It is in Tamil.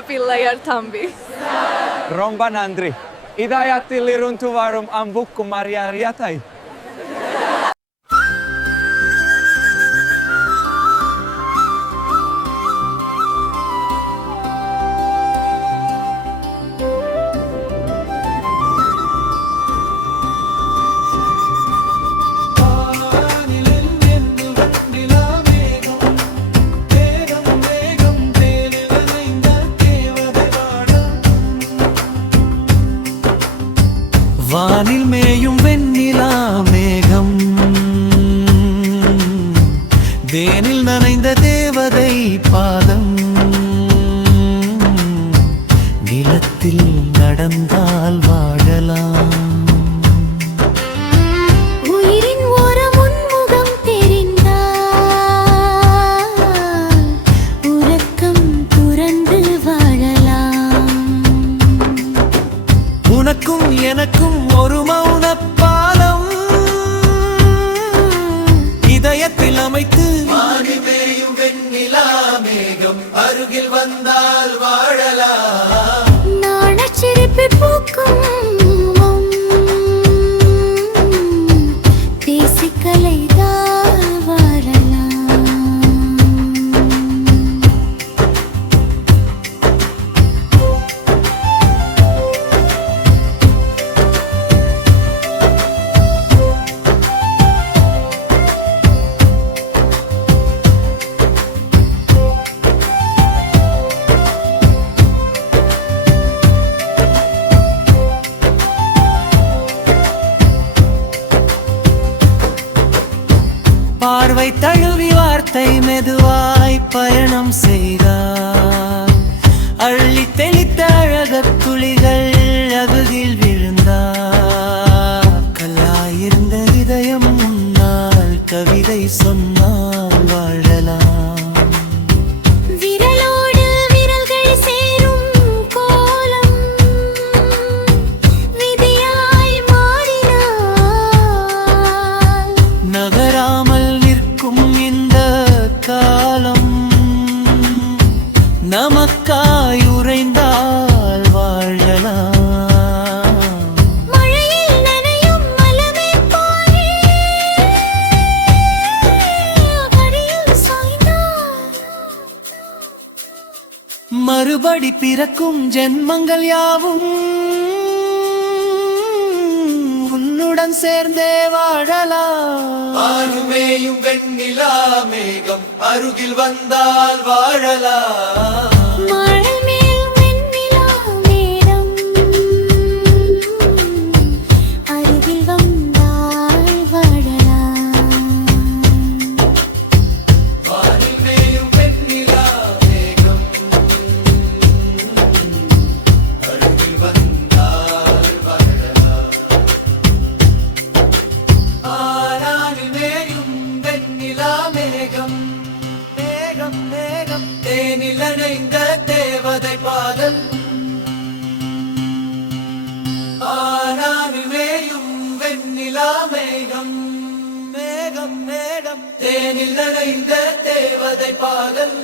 பிள்ளையார் தம்பி. ரொம்ப நன்றி. இதயத்தில் இருந்து வரும் அம்புக்கு மரியாதை. வானில் மேயும் வெண்ணிலா மேகம், தேனில் நனைந்த தேவதை பாதம், நிலத்தில் நடந்தால் வாழலாம். உயிரின் ஒரு முன்முகம் தெரிந்தால் உறக்கம் துறந்து வாழலாம். உனக்கும் எனக்கும் ஒரு மௌன பாலம் இதயத்தில் அமைத்து, வானிமேயும் வெண்ணிலா மேகம் அருகில் வந்தால் வாழலாம். நாணச்சிரிப்பு பூக்கும் பேசிக்கலைதால் வாழலாம். பார்வை தழுவி வார்த்தை மெதுவாய் பயணம் செய்தார். அள்ளி தெளித்த அழகத் துளிகள் அகுதில் விழுந்தார். கல்லாயிருந்த இதயம் முன்னால் கவிதை சொன்னால் வாழலாம். விரலோடு விரல்கள் சேரும் கோலம் விதியாய் மாறினாள். நகராமல் நிற்கும் இந்த காலம் நமக்காய் உறைந்தால் வாழலாம். மழையில் நனையும் மலமே போலே கரையில் சாய்ந்தாள். மறுபடி பிறக்கும் ஜென்மங்கள் யாவும் உன்னுடன் சேர்ந்தே வாழலாம். ஆறுமேயும் வெண்ணிலா மேகம் அருகில் வந்தால் வாழலாம். மழை மேல் வெண்ணிலா மேகம் அருகில் வந்தால் வாழலாம். வானில் மேயும் வெண்ணிலா மேகம் அருகில் வந்தால் வாழலாம். ஆரானில் மேயும் வெண்ணிலா மேகம், மேகம் மேகம், தேனில் நனைந்த தேவதை பாதம். ஆரானில் மேயும் வெண்ணிலா மேகம், மேகம் மேகம், தேனில் நனைந்த தேவதை பாதம்.